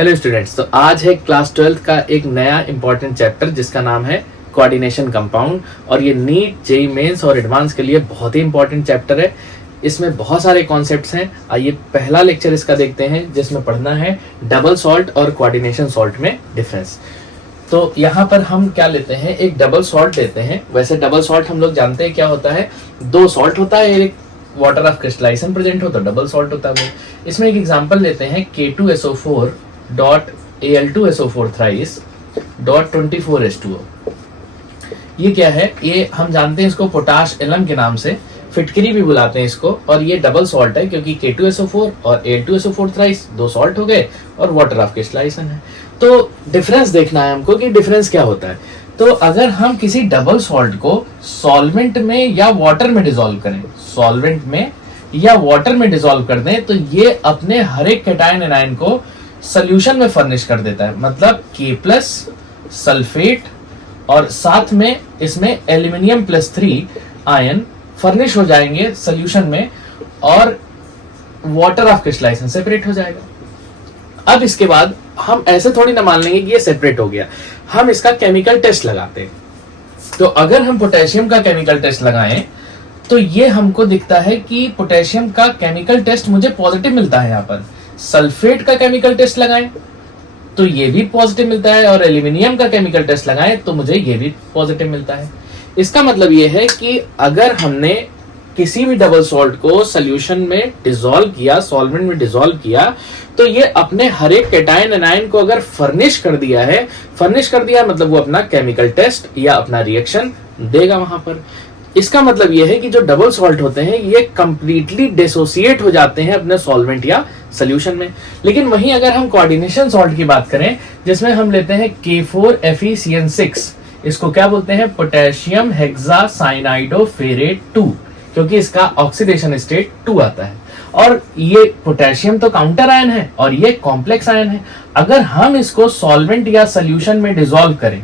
Hello students, तो आज है क्लास 12 का एक नया इंपॉर्टेंट चैप्टर जिसका नाम है कोऑर्डिनेशन कंपाउंड। और ये नीट, जेईई मेंस और एडवांस के लिए बहुत ही इंपॉर्टेंट चैप्टर है। इसमें बहुत सारे कॉन्सेप्ट्स हैं। आइए पहला लेक्चर इसका देखते हैं जिसमें पढ़ना है डबल सॉल्ट और कोऑर्डिनेशन सॉल्ट में डिफरेंस। तो यहाँ पर हम क्या लेते हैं, एक डबल सॉल्ट लेते हैं। वैसे डबल सॉल्ट हम लोग जानते हैं क्या होता है, दो सॉल्ट होता है, एक वाटर ऑफ क्रिस्टलाइजेशन प्रेजेंट हो तो डबल सॉल्ट होता है वो। इसमें एक एग्जांपल लेते हैं K2SO4 dot Al2SO4 thrice dot 24H2O। ये क्या है, ये हम जानते हैं इसको पोटाश एलम के नाम से, फिटकरी भी बुलाते हैं इसको। और ये डबल सॉल्ट है क्योंकि K2SO4 और Al2SO4 थ्राइस दो सॉल्ट हो गए और वाटर ऑफ क्रिस्टलाइजेशन है। तो डिफरेंस देखना है हमको कि डिफरेंस क्या होता है। तो अगर हम किसी डबल सॉल्ट को सॉल्वेंट में या वाटर में डिसॉल्व करें, सॉल्वेंट में या वाटर में डिसॉल्व कर दें, तो ये अपने हर एक कैटायन एनायन को सॉल्यूशन में फर्निश कर देता है। मतलब K+ सल्फेट और साथ में इसमें एल्यूमिनियम +3 आयन फर्निश हो जाएंगे सॉल्यूशन में और वाटर ऑफ क्रिस्टलाइजेशन सेपरेट हो जाएगा। अब इसके बाद हम ऐसे थोड़ी ना मान लेंगे कि ये सेपरेट हो गया, हम इसका केमिकल टेस्ट लगाते हैं। तो अगर हम पोटेशियम का केमिकल टेस्ट लगाएं तो ये हमको दिखता है कि पोटेशियम का केमिकल टेस्ट मुझे पॉजिटिव मिलता है। यहाँ पर सल्फेट का केमिकल टेस्ट लगाएं तो ये भी पॉजिटिव मिलता है, और एल्यूमिनियम का केमिकल टेस्ट लगाएं तो मुझे ये भी पॉजिटिव मिलता है। इसका मतलब ये है कि अगर हमने किसी भी डबल सॉल्ट को सॉल्यूशन में डिसॉल्व किया, सॉल्वेंट में डिसॉल्व किया, तो ये अपने हर एक कैटायन एनायन को अगर फर्निश कर दिया है, फर्निश कर दिया मतलब वो अपना केमिकल टेस्ट या अपना रिएक्शन देगा वहां पर। इसका मतलब ये है कि जो डबल सॉल्ट होते हैं ये कंप्लीटली डिसोसिएट हो जाते हैं अपने सॉल्वेंट या सॉल्यूशन में। लेकिन वहीं अगर हम कोऑर्डिनेशन सॉल्ट की बात करें जिसमें हम लेते हैं K4FeCN6, इसको क्या बोलते हैं, पोटेशियम हेक्सासाइनाइडोफेरेट 2, क्योंकि इसका ऑक्सीडेशन स्टेट 2 आता है। और ये पोटेशियम तो काउंटर आयन है और ये कॉम्प्लेक्स आयन है। अगर हम इसको सॉल्वेंट या सॉल्यूशन में डिसॉल्व करें,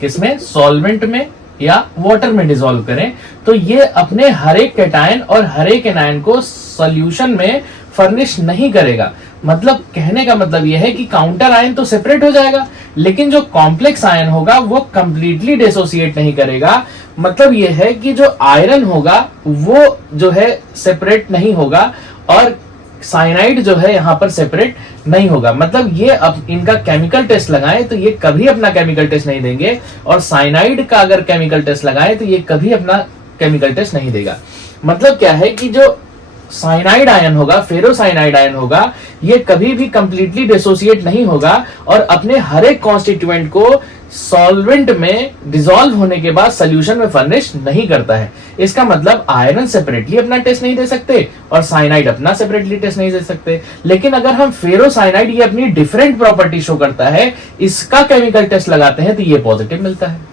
किसमें, सॉल्वेंट में या वाटर में डिसॉल्व करें, तो ये अपने हर एक कैटायन और हर एक एनायन को सॉल्यूशन में फर्निश नहीं करेगा। मतलब कहने का मतलब यह है कि काउंटर आयन तो सेपरेट हो जाएगा, लेकिन जो कॉम्प्लेक्स आयन होगा वो कंप्लीटली डिसोसिएट नहीं करेगा। मतलब यह है कि जो आयरन होगा वो जो है सेपरेट नहीं होगा और साइनाइड जो है यहाँ पर सेपरेट नहीं होगा। मतलब ये अब इनका केमिकल टेस्ट लगाएं तो ये कभी अपना केमिकल टेस्ट नहीं देंगे, और साइनाइड का अगर केमिकल टेस्ट लगाएं तो ये कभी अपना केमिकल टेस्ट नहीं देगा। मतलब क्या है कि जो साइनाइड आयन होगा, फेरोसाइनाइड आयन होगा, ये कभी भी कंप्लीटली डिसोसिएट नहीं होगा और अपने हर एक कॉन्स्टिट्यूएंट को सॉल्वेंट में डिसॉल्व होने के बाद सॉल्यूशन में फर्निश नहीं करता है। इसका मतलब आयरन सेपरेटली अपना टेस्ट नहीं दे सकते और साइनाइड अपना सेपरेटली टेस्ट नहीं दे सकते। लेकिन अगर हम फेरोसाइनाइड, ये अपनी डिफरेंट प्रॉपर्टी शो करता है, इसका केमिकल टेस्ट लगाते हैं तो ये पॉजिटिव मिलता है।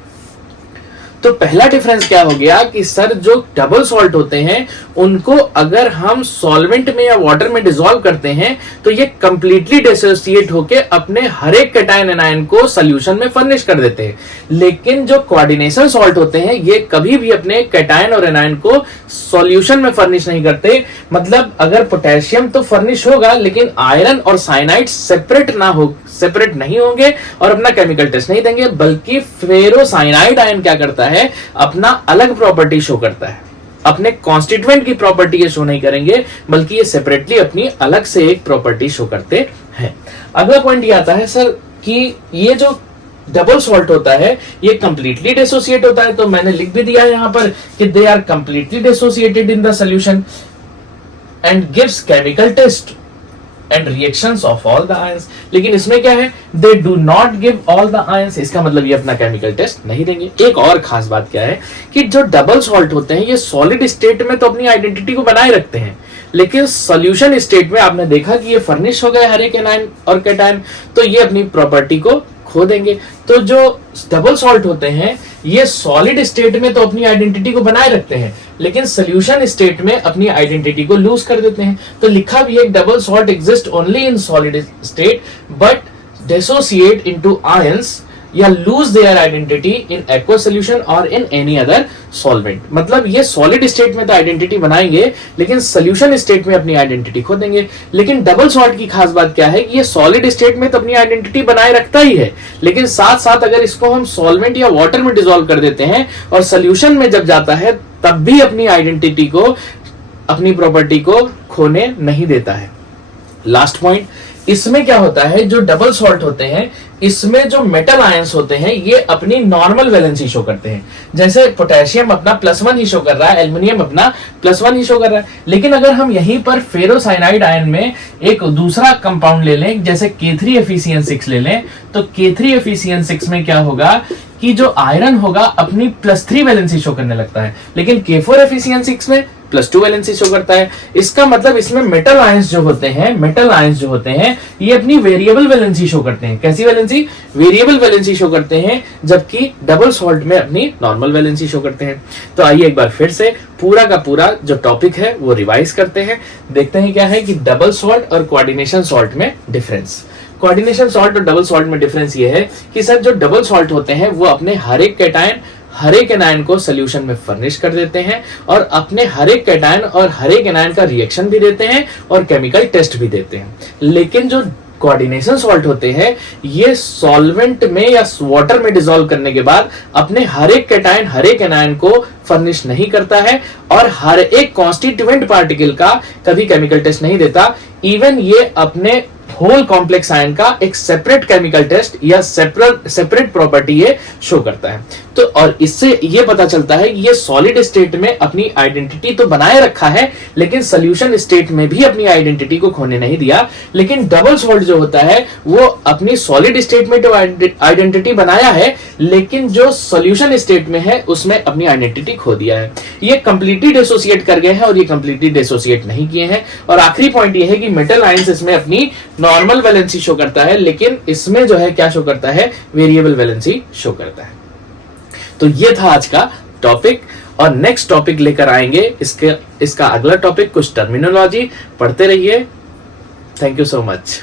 तो पहला डिफरेंस क्या हो गया कि सर जो डबल सॉल्ट होते हैं उनको अगर हम सॉल्वेंट में या वाटर में डिसॉल्व करते हैं तो ये कंप्लीटली डिसोसिएट होके अपने हर एक कैटायन एनायन को सॉल्यूशन में फर्निश कर देते हैं। लेकिन जो कोऑर्डिनेशन सॉल्ट होते हैं ये कभी भी अपने कैटायन और एनायन को सॉल्यूशन में फर्निश नहीं करते। मतलब अगर पोटेशियम तो फर्निश होगा लेकिन आयरन और साइनाइड सेपरेट नहीं होंगे और अपना केमिकल टेस्ट नहीं देंगे, बल्कि फेरोसाइनाइड आयन क्या करता है, अपना अलग प्रॉपर्टी शो करता है। अपने कॉन्स्टिट्यूएंट की प्रॉपर्टी ये शो नहीं करेंगे, बल्कि ये सेपरेटली अपनी अलग से एक प्रॉपर्टी शो करते हैं। अगला पॉइंट ये आता है सर कि ये जो डबल सॉल्ट होता है ये कंप्लीटली डिसोसिएट होता है। तो मैंने लिख भी दिया है यहाँ पर कि they are completely dissociated in the solution and gives chemical test and reactions of all the ions. लेकिन इसमें क्या है, they do not give all the ions. इसका मतलब ये अपना केमिकल टेस्ट नहीं देंगे। एक और खास बात क्या है कि जो डबल सॉल्ट होते हैं ये सॉलिड स्टेट में तो अपनी आइडेंटिटी को बनाए रखते हैं, लेकिन सॉल्यूशन स्टेट में आपने देखा कि ये फर्निश हो गए हर एक एनायन और कैटायन, तो ये अपनी प्रॉपर्टी को खो देंगे। तो जो डबल सॉल्ट होते हैं ये सॉलिड स्टेट में तो अपनी आइडेंटिटी को बनाए रखते हैं, लेकिन सॉल्यूशन स्टेट में अपनी आइडेंटिटी को लूज कर देते हैं। तो लिखा भी है double salt exist only in solid state but dissociate into ions या loose their identity in aqueous solution और इन एनी अदर सॉल्वेंट। मतलब ये सॉलिड स्टेट में तो आइडेंटिटी बनाएंगे लेकिन सोल्यूशन स्टेट में अपनी आइडेंटिटी खो देंगे। लेकिन डबल सॉल्ट की खास बात क्या है कि ये सॉलिड स्टेट में तो अपनी आइडेंटिटी बनाए रखता ही है, लेकिन साथ साथ अगर इसको हम सॉल्वेंट या वाटर में डिसॉल्व कर देते हैं और सोल्यूशन में जब जाता है तब भी अपनी आइडेंटिटी को, अपनी प्रॉपर्टी को खोने नहीं देता है। लास्ट पॉइंट, इसमें क्या होता है, जो डबल सॉल्ट होते हैं इसमें जो मेटल आयंस होते हैं ये अपनी नॉर्मल वैलेंसी शो करते हैं। जैसे पोटेशियम अपना +1 ही शो कर रहा है, एल्युमिनियम अपना +1 ही शो कर रहा है। लेकिन अगर हम यहीं पर फेरोसाइनाइड आयन में एक दूसरा कंपाउंड ले लें, जैसे K3FeCN6 ले लें, तो K3FeCN6 में क्या होगा कि जो आयरन होगा अपनी +3 वैलेंसी शो करने लगता है, लेकिन K4FeCN6 में +2 वैलेंसी शो करता है। इसका मतलब इसमें मेटल आयंस जो होते हैं ये अपनी वेरिएबल वैलेंसी शो करते हैं। कैसी वैलेंसी? वेरिएबल वैलेंसी शो करते हैं, जबकि डबल सॉल्ट में अपनी नॉर्मल वैलेंसी शो करते हैं। तो आइए एक बार फिर से पूरा का पूरा जो टॉपिक है वो रिवाइज करते हैं, देखते हैं क्या है कि डबल सॉल्ट और कोऑर्डिनेशन सॉल्ट में डिफरेंस। कोऑर्डिनेशन सॉल्ट और डबल सॉल्ट में डिफरेंस ये है कि सर जो डबल सॉल्ट होते हैं वो अपने हर एक कैटायन हर एक एनायन को सोल्यूशन में फर्निश कर देते हैं और अपने हर एक कैटायन और हर एक एनायन का रिएक्शन भी देते हैं और केमिकल टेस्ट भी देते हैं। लेकिन जो कोऑर्डिनेशन सॉल्ट होते हैं ये सॉल्वेंट में या वाटर में डिसॉल्व करने के बाद अपने हर एक कैटायन हर एक एनायन को फर्निश नहीं करता है और हर एक कॉन्स्टिट्यूएंट पार्टिकल का कभी केमिकल टेस्ट नहीं देता। इवन ये अपने होल कॉम्प्लेक्स आयन का एक सेपरेट केमिकल टेस्ट या सेपरेट प्रॉपर्टी ये शो करता है। तो और इससे ये पता चलता है कि ये सॉलिड स्टेट में अपनी आइडेंटिटी तो बनाए रखा है लेकिन सोल्यूशन स्टेट में भी अपनी आइडेंटिटी को खोने नहीं दिया। लेकिन डबल सॉल्ट जो होता है वो अपनी सॉलिड स्टेट में तो आइडेंटिटी बनाया है लेकिन जो सोल्यूशन स्टेट में है उसमें अपनी आइडेंटिटी खो दिया है। ये कंप्लीटली डिसोसिएट कर गए हैं और ये कंप्लीटली डिसोसिएट नहीं किए हैं। और आखिरी पॉइंट ये है कि मेटल आयंस इसमें अपनी नॉर्मल वैलेंसी शो करता है लेकिन इसमें जो है क्या शो करता है, वेरिएबल वैलेंसी शो करता है। तो ये था आज का टॉपिक और नेक्स्ट टॉपिक लेकर आएंगे इसका अगला टॉपिक कुछ टर्मिनोलॉजी। पढ़ते रहिए। Thank you so much.